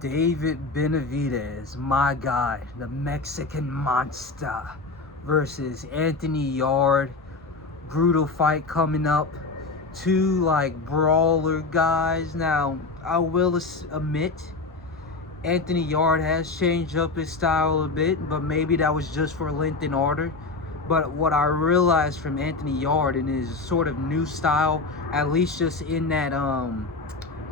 David Benevidez, my guy, the Mexican monster, versus Anthony Yarde. Brutal fight coming up. Two brawler guys. Now, I will admit, Anthony Yarde has changed up his style a bit, but maybe that was just for length and order. But what I realized from Anthony Yarde in his sort of new style, at least just in that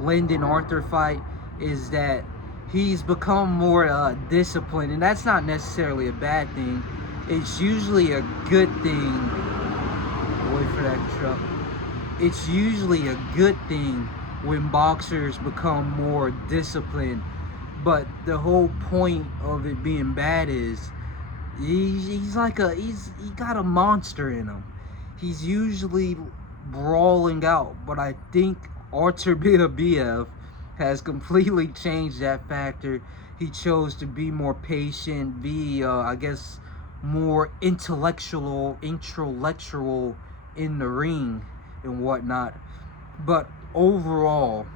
Lyndon Arthur fight, is that he's become more disciplined, and that's not necessarily a bad thing. It's usually a good thing. Wait for that truck. It's usually a good thing when boxers become more disciplined, but the whole point of it being bad is he's he got a monster in him. He's usually brawling out, but I think Artur Beterbiev has completely changed that factor. He chose to be more patient, be I guess more intellectual in the ring and whatnot. But overall,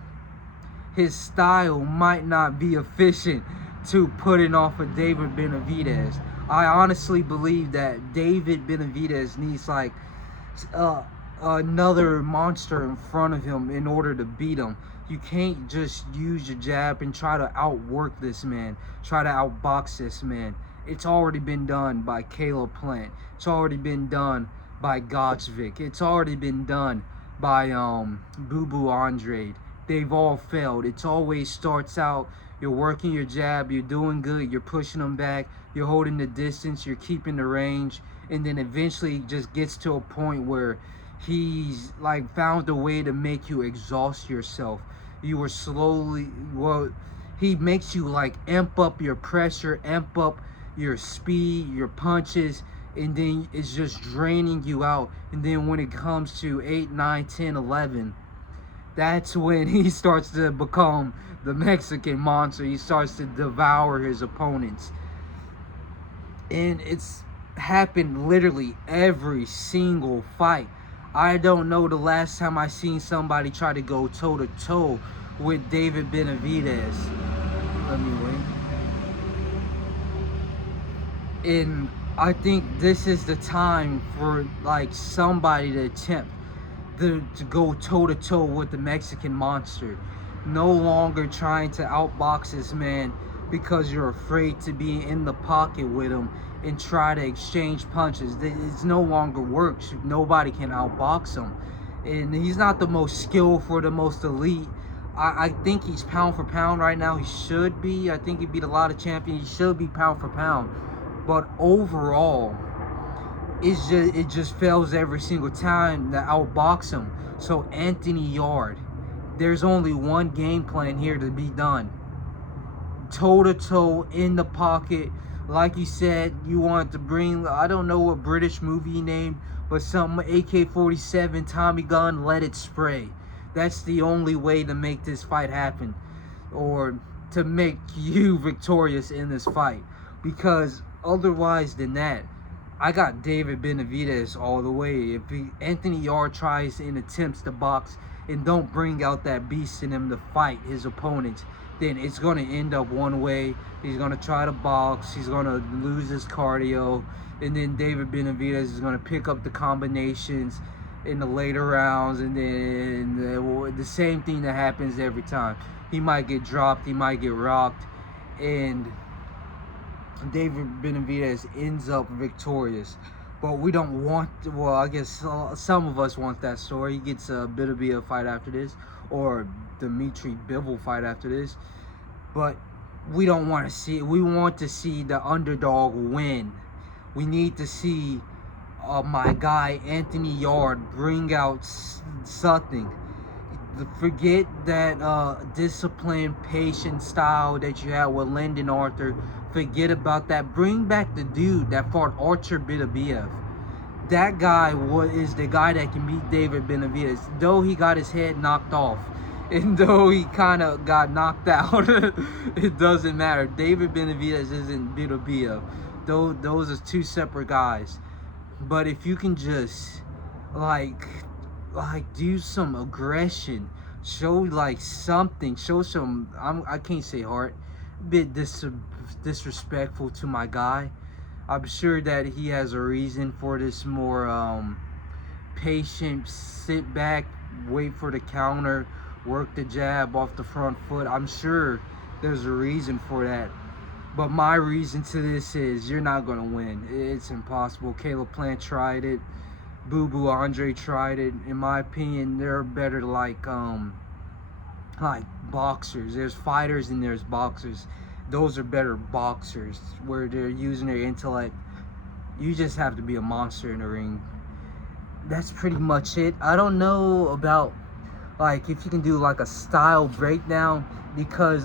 his style might not be efficient to putting off of David Benevidez. I honestly believe that David Benevidez needs another monster in front of him in order to beat him. You can't just use your jab and try to outwork this man, try to outbox this man. It's already been done by Caleb Plant. It's already been done by Gotchvik. It's already been done by Boo Boo Andrade. They've all failed. It always starts out, you're working your jab, you're doing good, you're pushing them back, you're holding the distance, you're keeping the range, and then eventually it just gets to a point where he's found a way to make you exhaust yourself. You were slowly, he makes you amp up your pressure, amp up your speed, your punches, and then it's just draining you out. And then when it comes to 8, 9, 10, 11, that's when he starts to become the Mexican monster. He starts to devour his opponents. And it's happened literally every single fight. I don't know the last time I seen somebody try to go toe-to-toe with David Benevidez. Let me wait. And I think this is the time for somebody to attempt to go toe-to-toe with the Mexican monster. No longer trying to outbox this man because you're afraid to be in the pocket with him and try to exchange punches. It no longer works. Nobody can outbox him. And he's not the most skillful, the most elite. I think he's pound for pound right now. He should be. I think he beat a lot of champions. He should be pound for pound. But overall, it just fails every single time to outbox him. So Anthony Yarde, there's only one game plan here to be done. Toe-to-toe in the pocket. Like you said, you want to bring, I don't know what British movie name, but some AK-47, Tommy gun, let it spray. That's the only way to make this fight happen, or to make you victorious in this fight. Because otherwise than that, I got David Benevidez all the way. If Anthony Yarde tries and attempts to box and don't bring out that beast in him to fight his opponents, then it's going to end up one way. He's going to try to box, he's going to lose his cardio, and then David Benevidez is going to pick up the combinations in the later rounds, and then the same thing that happens every time. He might get dropped, he might get rocked, and David Benevidez ends up victorious. But we don't want, well, I guess some of us want that story. He gets a Beterbiev fight after this, or Dimitri Bivol fight after this. But we don't want to see it. We want to see the underdog win. We need to see my guy Anthony Yarde bring out something. Forget that disciplined, patient style that you had with Lyndon Arthur. Forget about that. Bring back the dude that fought Artur Beterbiev. That guy is the guy that can beat David Benevidez. Though he got his head knocked off, and though he kind of got knocked out, it doesn't matter. David Benevidez isn't Beterbiev. Those are two separate guys. But if you can just do some aggression, Show like something. Show some. I can't say heart. A bit disrespectful to my guy. I'm sure that he has a reason for this. More patient, sit back, wait for the counter, work the jab off the front foot. I'm sure there's a reason for that. But my reason to this is you're not going to win. It's impossible. Caleb Plant tried it. Boo Boo Andre tried it. In my opinion, they're better like boxers. There's fighters and there's boxers. Those are better boxers where they're using their intellect. You just have to be a monster in the ring. That's pretty much it. I don't know about like if you can do like a style breakdown, because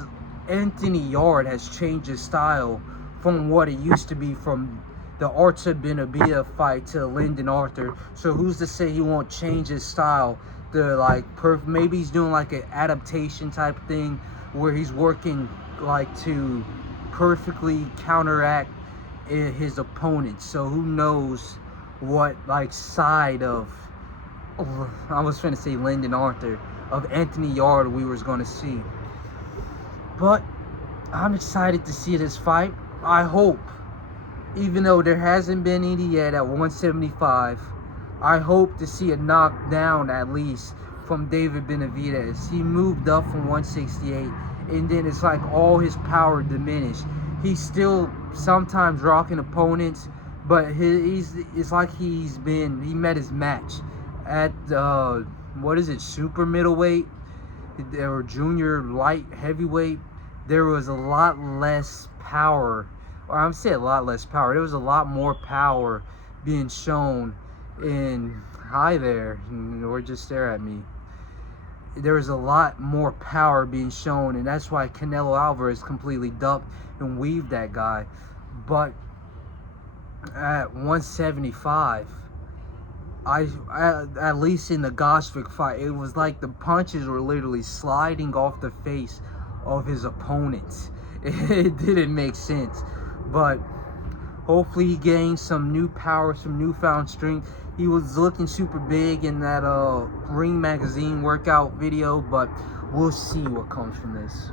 Anthony Yarde has changed his style from what it used to be from the Arta Benavidez fight to Lyndon Arthur. So who's to say he won't change his style to like maybe he's doing like an adaptation type thing where he's working like to perfectly counteract his opponent. So who knows what like side of I was trying to say Lyndon Arthur of Anthony Yarde we was going to see. But I'm excited to see this fight. I hope, even though there hasn't been any yet at 175, I hope to see a knockdown at least from David Benevidez. He moved up from 168, and then it's like all his power diminished. He's still sometimes rocking opponents, but it's like he met his match at what is it, super middleweight or junior light heavyweight. There was a lot less power, or I'm saying a lot less power. There was a lot more power being shown in hi there, or just stare at me. There was a lot more power being shown, and that's why Canelo Alvarez completely ducked and weaved that guy. But at 175, at least in the Gosvick fight, it was like the punches were literally sliding off the face of his opponents. It didn't make sense, but hopefully he gained some new power, some newfound strength. He was looking super big in that Ring Magazine workout video, but we'll see what comes from this.